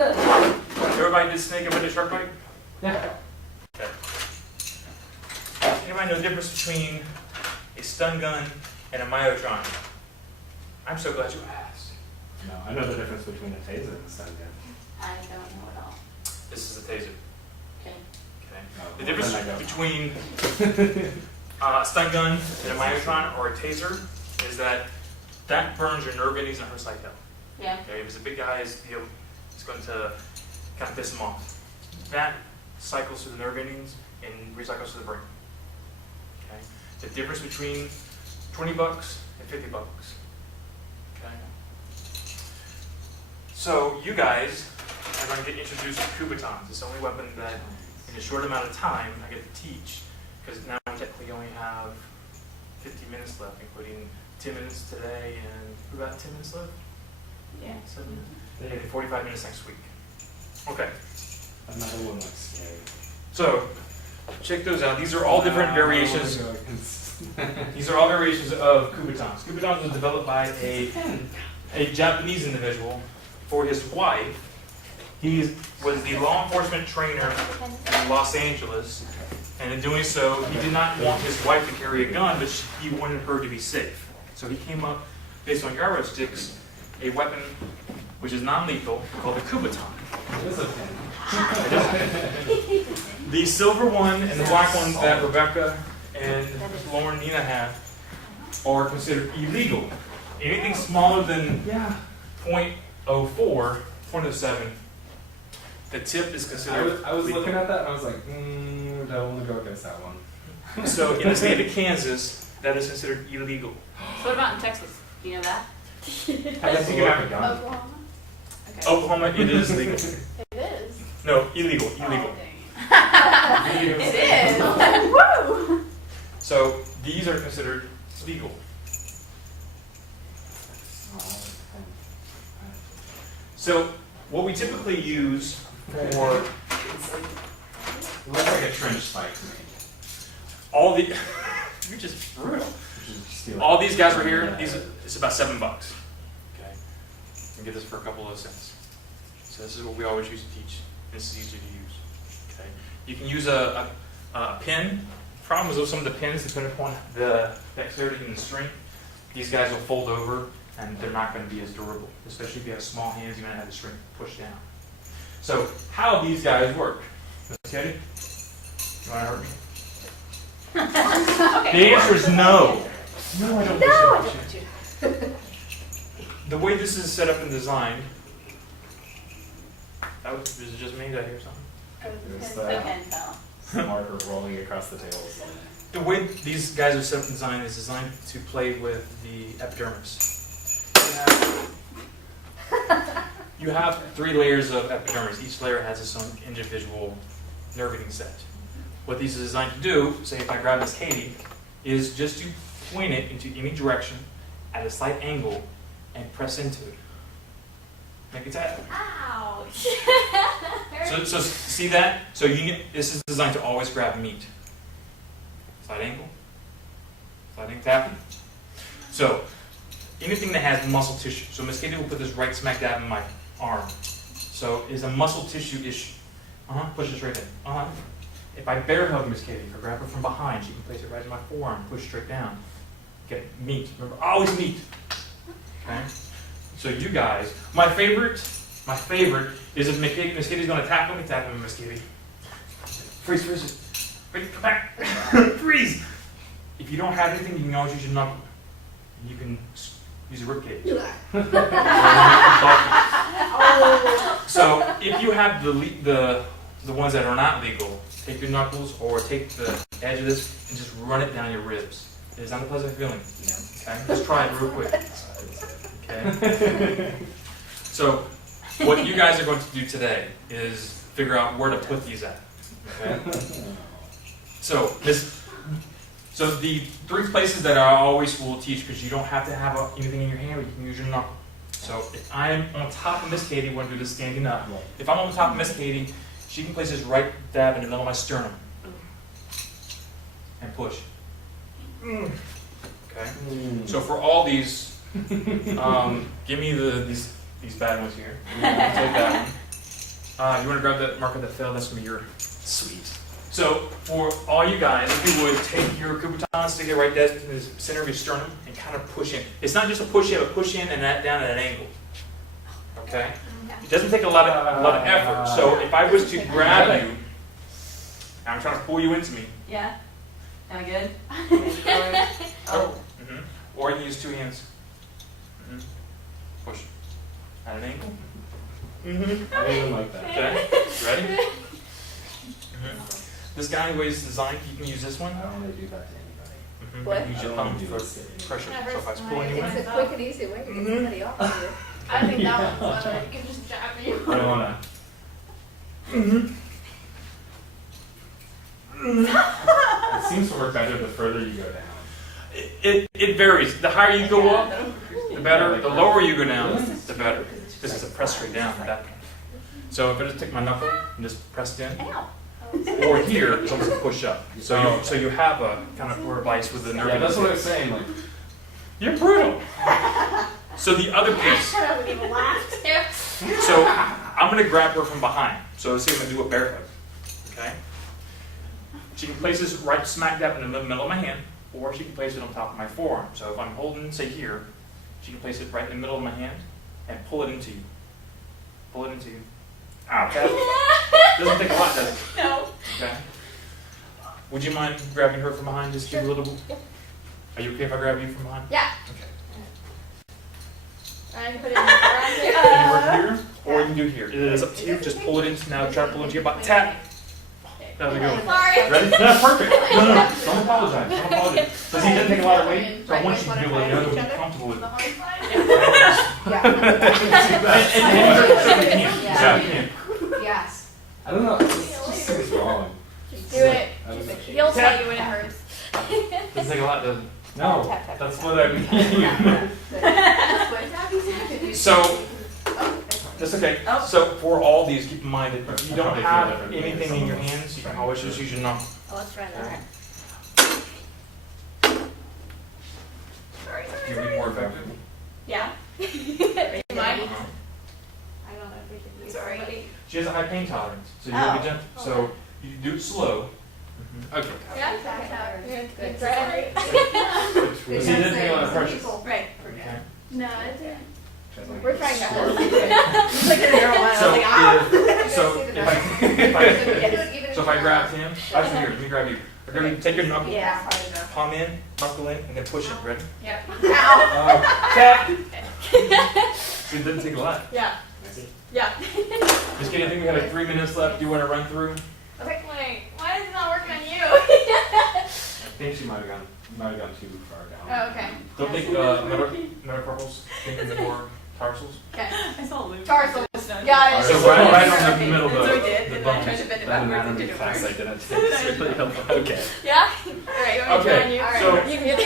Everybody did snake and with a shark bite? Yeah. Okay. Anybody know the difference between a stun gun and a myotron? I'm so glad you asked. No, I know the difference between a taser and a stun gun. I don't know at all. This is a taser. Okay. Okay. No, The difference then I go. between a stun gun and a myotron or a taser is that burns your nerve endings and hurts like hell. Yeah. Okay, if it's a big guy, it's going to kind of piss him off. That cycles through the nerve endings and recycles to the brain. Okay, the difference between $20 and $50. Okay, so you guys are going to get introduced to Kubatons. It's the only weapon that, in a short amount of time, I get to teach, because now we technically only have 50 minutes left, including 10 minutes today and about 10 minutes left. Yeah. 7 minutes. Maybe 45 minutes next week. Okay. Another one looks scary. So, check those out. These are all different variations. These are all variations of Kubatons. Kubatons was developed by a Japanese individual for his wife. He was the law enforcement trainer in Los Angeles, and in doing so, he did not want his wife to carry a gun, but he wanted her to be safe. So he came up, based on gyro sticks, a weapon which is non-lethal called the Kubaton. It is a pin. The silver one and the black one that Rebecca and Lauren Nina have are considered illegal. Anything smaller than .04, 0.07, the tip is considered I was lethal. looking at that and I was like, I want to go against that one. So in the state of Kansas, that is considered illegal. So what about in Texas? Do you know that? I guess you have a gun. Oklahoma? Okay. Oklahoma, it is legal. It is? No, illegal, Oh, illegal. dang. It is. Woo! So these are considered legal. So what we typically use for It looks like a trench spike to me. all the, you're just brutal. All these guys right here, it's about $7. Okay, you can get this for a couple of cents. So this is what we always use to teach. This is easy to use. Okay, you can use a pin. Problem is with some of the pins, depending upon the dexterity and the strength, these guys will fold over and they're not going to be as durable. Especially if you have small hands, you're going to have the strength push down. So how these guys work? Miss Katie, you want to hurt me? Okay. The answer is no. No, I don't No, I wish don't you. want you. The way this is set up and designed, is it just me? Did I hear something? It's The pen fell. marker rolling across the tails. The way these guys are set up and designed is designed to play with the epidermis. You have 3 layers of epidermis. Each layer has its own individual nerve ending set. What these are designed to do, say if I grab this Katie, is just to point it into any direction at a slight angle and press into it. Make it tap. Ouch. So see that? So this is designed to always grab meat. Slight angle, tapping. So anything that has muscle tissue. So Miss Katie will put this right smack dab in my arm. So it's a muscle tissue issue. Push this right in. If I bear hug Miss Katie, if I grab her from behind, she can place it right in my forearm, push straight down. Okay, meat. Remember, always meat. Okay. So you guys, my favorite is if Miss Katie's going to tackle me, tap him, Miss Katie. Freeze. Wait, come back. Freeze. If you don't have anything, you can always use your knuckle. You can use a rib cage. So if you have the ones that are not legal, take your knuckles or take the edge of this and just run it down your ribs. It is not a pleasant feeling. Okay, let's try it real quick. Okay. So what you guys are going to do today is figure out where to put these at. Okay. So the 3 places that I always will teach, because you don't have to have anything in your hand, but you can use your knuckle. So if I'm on top of Miss Katie, we're going to do this standing up. If I'm on top of Miss Katie, she can place this right dab in the middle of my sternum and push. Okay. So for all these, give me these bad ones here. Take that one. You want to grab that marker that fell? That's going to be your. Sweet. So for all you guys, if you would take your Kubaton, stick it right dead in the center of your sternum, and kind of push in. It's not just a push in, but push in and that down at an angle. Okay? It doesn't take a lot of effort. So if I was to grab you, and I'm trying to pull you into me. Yeah. Am I good? Oh. Or you can use two hands. Push. At an angle. I don't even like that. Okay. Ready? This guy, the way it's designed, you can use this one. I don't want to do that to anybody. What? Use your I don't thumb wanna do for this to anybody. pressure. So if I was pulling you It's in. a quick and easy way to get somebody off of you. I think that one's better. You can just jab me. I don't want to. It seems to work better the further you go down. It varies. The higher you go up, the better. The lower you go down, the better. This is a press straight down at that point. So if I just take my knuckle and just press it in, Ow. or here, it's almost a push up. So you have a kind of device with the nerve. Yeah, that's what I was saying. Like, You're brutal. So the other piece. I wouldn't even laugh. So I'm going to grab her from behind. So let's see if I can do a bear hug. Okay? She can place this right smack dab in the middle of my hand, or she can place it on top of my forearm. So if I'm holding, say here, she can place it right in the middle of my hand and pull it into you. Pull it into you. Okay? Doesn't take a lot, does it? No. Okay. Would you mind grabbing her from behind? Just give her a little. Are you okay if I grab you from behind? Yeah. Okay. I can put it around here. You can work here, or you can do here. It is up to you. Just pull it into now. Try to pull it into your butt. Tap. That was a good one. Sorry. Ready? That's perfect. No. Don't apologize. Don't apologize. Does he take a lot of weight? So I want you to do what the other would be comfortable with. The hard side? Yeah. Yeah. Yes. I don't know. It just seems wrong. Do it. I don't know. He'll tell you when it hurts. Doesn't take a lot, does it? No, Tap, tap, that's tap. what I mean. So, that's okay. So for all these, keep in mind that if you don't have anything in your hands, you can always just use your knuckle. Oh, let's try that. Sorry, Can you be more effective? Yeah. Mine? Mine? I don't know if we should use Sorry. somebody. She has a high pain tolerance, so you gotta be gentle. So you do it slow. Okay. Yeah. Good. Try See, it didn't take a lot of pressure. Right. Okay. No, it didn't. We're trying to Swirl. help you. Look at her one. So Like, ah. if I grab him, actually here, let me grab you. I grab you, take your knuckle, Yeah, hard enough. palm in, knuckle in, and then push it. Ready? Yeah. Ow. Tap. See, it didn't take a lot. Yeah. Yeah. Just kidding. I think we have like 3 minutes left. Do you want to run through? Okay, wait. Why is it not working on you? I think she might have gone too far down. Oh, okay. Don't think metacarpals. Think of the more tarsals. Okay. I saw Luke. Tarsal. Got it. So right on the middle of So I the, did, the and then I bones. tried to bend it That backwards and anatomy did it class I first. didn't take. It's really helpful. Okay. Yeah? Alright, you want me to Okay, join you? so- You can get